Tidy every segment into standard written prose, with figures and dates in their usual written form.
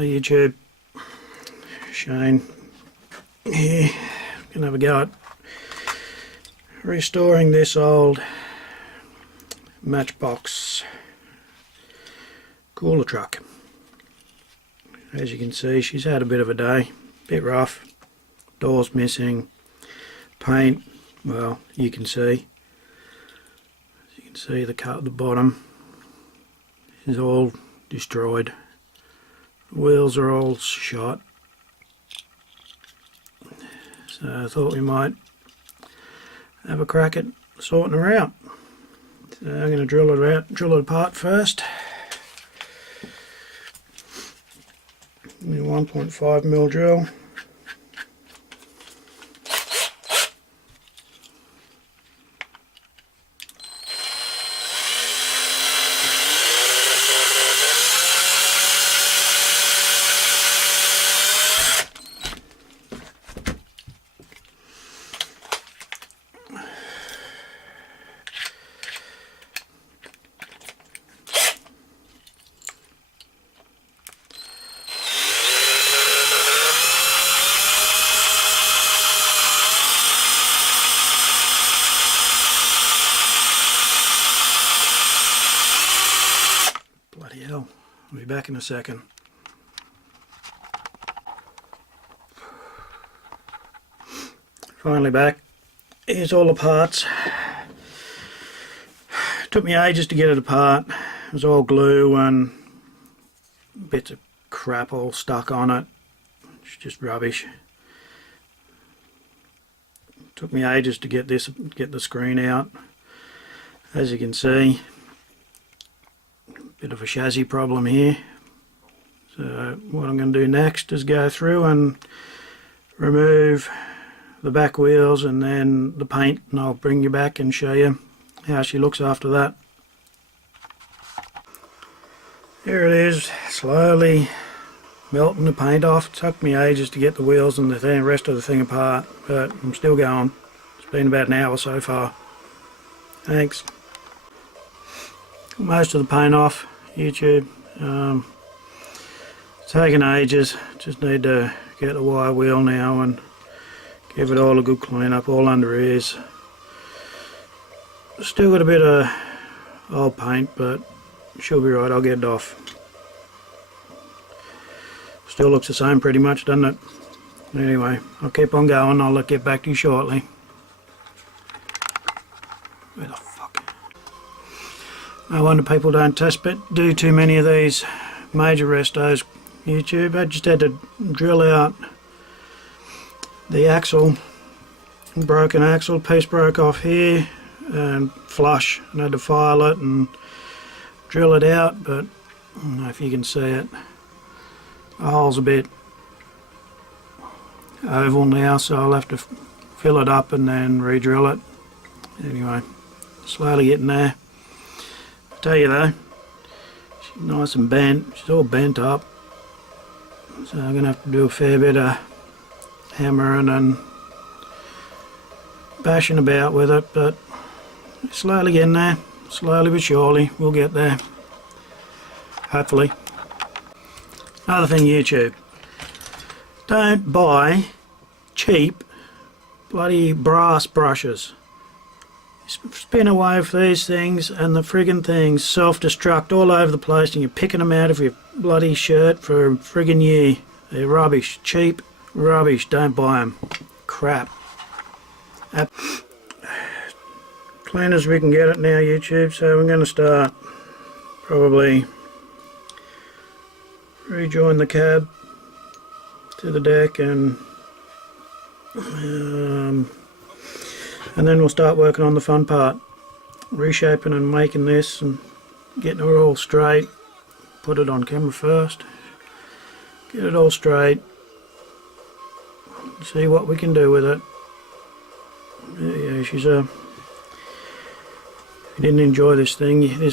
YouTube, Shane here, gonna have a go at restoring this old Matchbox cooler truck. As you can see, she's had a bit of a day, bit rough, doors missing, paint, well, you can see the cut at the bottom is all destroyed. Wheels are all shot, so I thought we might have a crack at sorting her out. So I'm going to drill it apart first. 1.5mm drill. Bloody hell, I'll be back in a second. Finally back. Here's all the parts. Took me ages to get it apart. It was all glue and bits of crap all stuck on it. It's just rubbish. Took me ages to get the screen out. As you can see, bit of a chassis problem here. So what I'm going to do next is go through and remove the back wheels and then the paint, and I'll bring you back and show you how she looks after that. Here it is, slowly melting the paint off. It took me ages to get the wheels and the rest of the thing apart, but I'm still going. It's been about an hour so far. Thanks. Most of the paint off, YouTube. It's taken ages. Just need to get the wire wheel now and give it all a good clean up, all under ears. Still got a bit of old paint, but she'll be right, I'll get it off. Still looks the same pretty much, doesn't it? Anyway, I'll keep on going, I'll get back to you shortly. Where the fuck? No wonder people don't do too many of these major restos, YouTube. I just had to drill out the axle, broken axle, piece broke off here and flush, and I had to file it and drill it out, but I don't know if you can see it. The hole's a bit oval now, so I'll have to fill it up and then re-drill it. Anyway, slowly getting there. I'll tell you though, she's nice and bent, she's all bent up, so I'm going to have to do a fair bit of hammering and bashing about with it, but slowly getting there, slowly but surely we'll get there, hopefully. Another thing, YouTube, don't buy cheap bloody brass brushes. Spin away with these things and the friggin' things self-destruct all over the place, and you're picking them out of your bloody shirt for a friggin' year. They're rubbish, cheap rubbish, don't buy them. Crap. Clean as we can get it now, YouTube, so we're going to start probably rejoin the cab to the deck and then we'll start working on the fun part, reshaping and making this and getting it all straight. Put it on camera first, get it all straight, see what we can do with it. Yeah, she's if you didn't enjoy this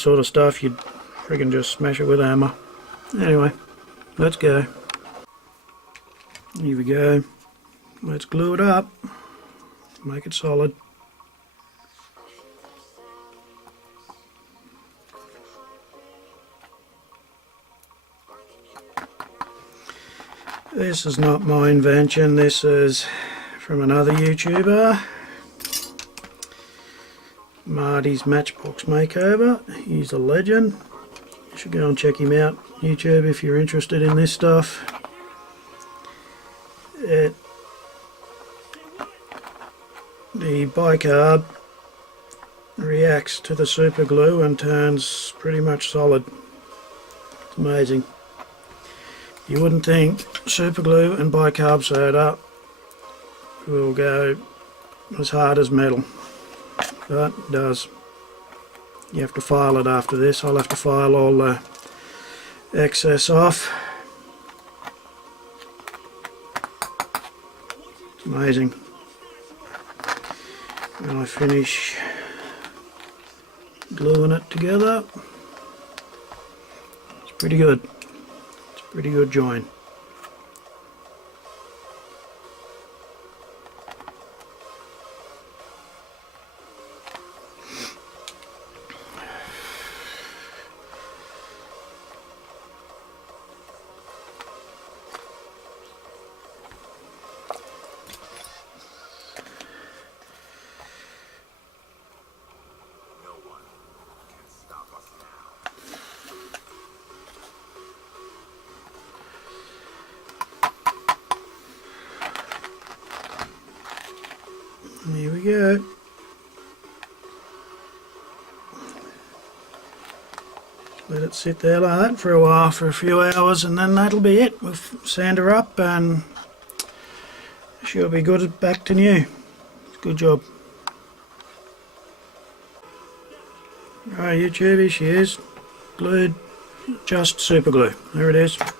sort of stuff, you'd friggin' just smash it with a hammer. Anyway, let's go. Here we go. Let's glue it up, make it solid. This is not my invention, this is from another YouTuber, Marty's Matchbox Makeover. He's a legend. You should go and check him out YouTube if you're interested in this stuff. The bicarb reacts to the super glue and turns pretty much solid. It's amazing. You wouldn't think super glue and bicarb soda will go as hard as metal, but it does. You have to file it after this. I'll have to file all the excess off. It's amazing. When I finish gluing it together, it's pretty good. It's a pretty good join. Here we go. Let it sit there like that for a while, for a few hours, and then that'll be it. We'll sand her up and she'll be good back to new. Good job. Alright YouTube, here she is. Glued, just super glue. There it is. What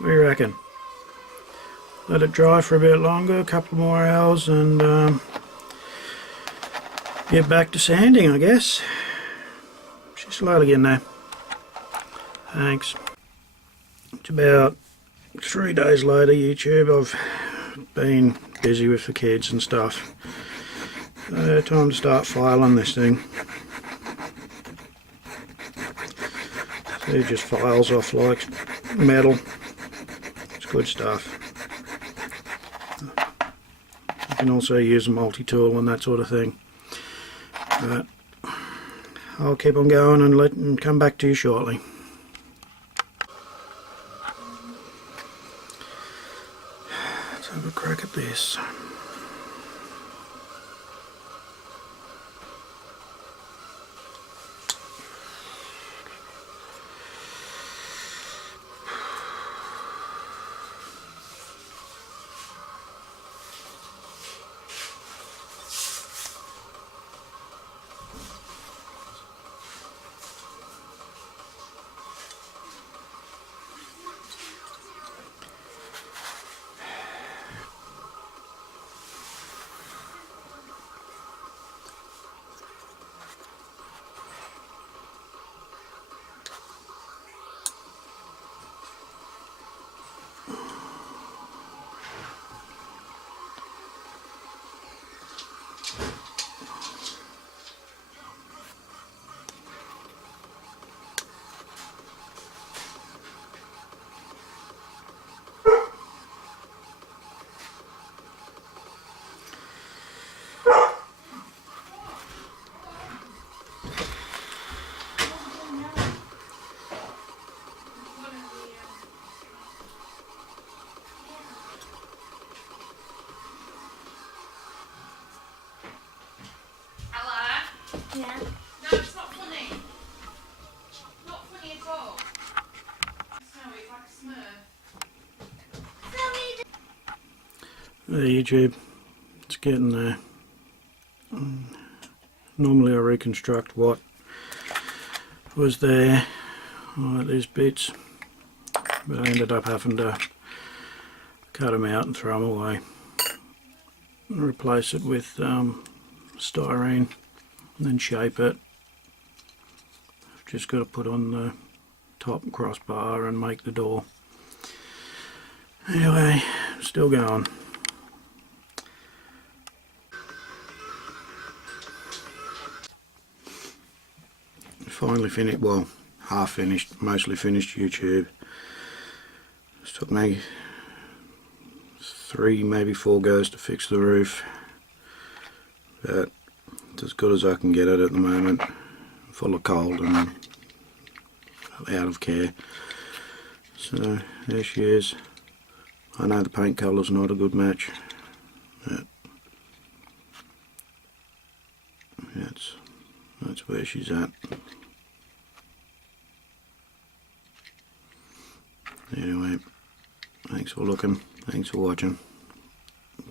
do you reckon? Let it dry for a bit longer, a couple more hours, and get back to sanding, I guess. She's slowly getting there. Thanks. It's about 3 days later, YouTube. I've been busy with the kids and stuff. So time to start filing this thing. So it just files off like metal. It's good stuff. You can also use a multi-tool and that sort of thing. But I'll keep on going and come back to you shortly. Let's have a crack at this. Yeah. No, it's not funny. Not funny at all. Snowy, it's like a smurf. There, YouTube. It's getting there. Normally I reconstruct what was there, like these bits, but I ended up having to cut them out and throw them away and replace it with styrene and then shape it. I've just got to put on the top crossbar and make the door. Anyway, still going. Finally finished, well, half finished, mostly finished YouTube. It took me 3, maybe 4 goes to fix the roof, but it's as good as I can get it at the moment. Full of cold and out of care. So there she is. I know the paint colour's not a good match, but that's where she's at. Anyway, thanks for looking, thanks for watching.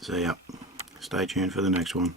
See ya. Stay tuned for the next one.